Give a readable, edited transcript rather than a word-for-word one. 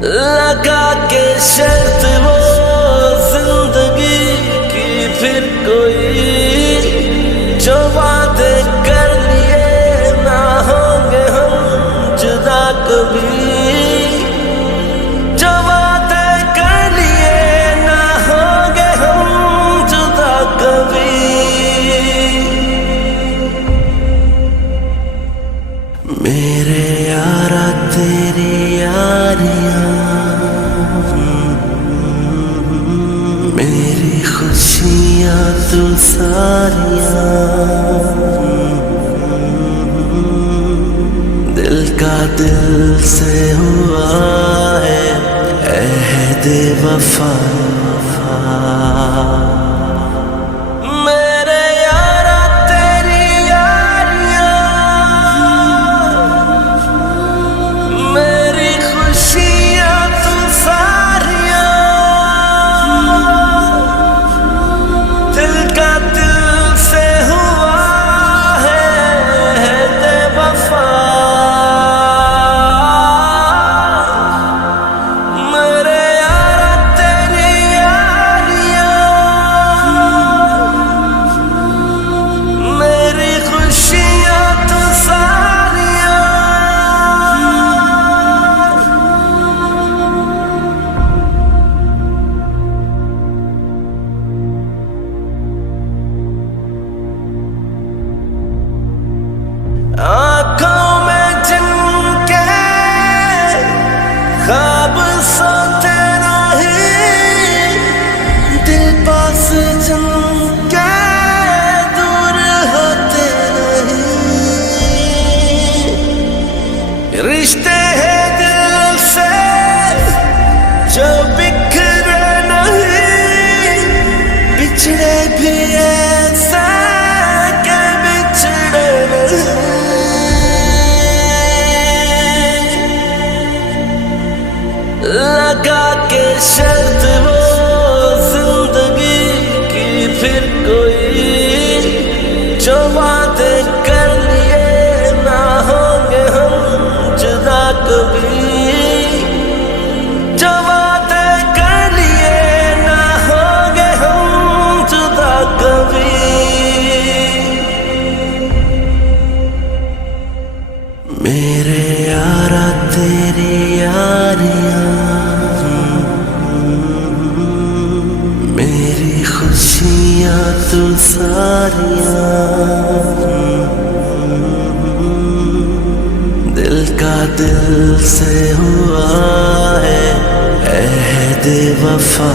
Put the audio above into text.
लगा के शर्त वो जिंदगी की फिर कोई जो वादे कर लिए ना होंगे हम जुदा कभी। जो वादे कर लिए ना होंगे हम जुदा कभी। मेरे यारा तेरी यारियां मेरी खुशियां तू सारियां दिल का दिल से हुआ है अहद वफा। मेरे यारा तेरी यारियां मेरी खुशियां तू सारियां दिल का दिल से हुआ है वफा। मेरे यारा तेरी यारियां मेरी खुशियां तू सारियां। आँखों में जिनके ख्वाब सोते नहीं दिल पास जिनके दूर होते नहीं। रिश्ते हैं दिल से जो बिखरे नहीं बिछड़े भी ऐसे के बिछड़े नहीं। लगा के शर्त वो जिंदगी की फिर कोई जो वादे कर लिए ना होंगे हम जुदा कभी। जो वादे कर लिए ना होंगे हम जुदा कभी। मेरे यारा तेरी यारियां मेरी खुशियां तू सारियां दिल का दिल से हुआ है अहद वफा।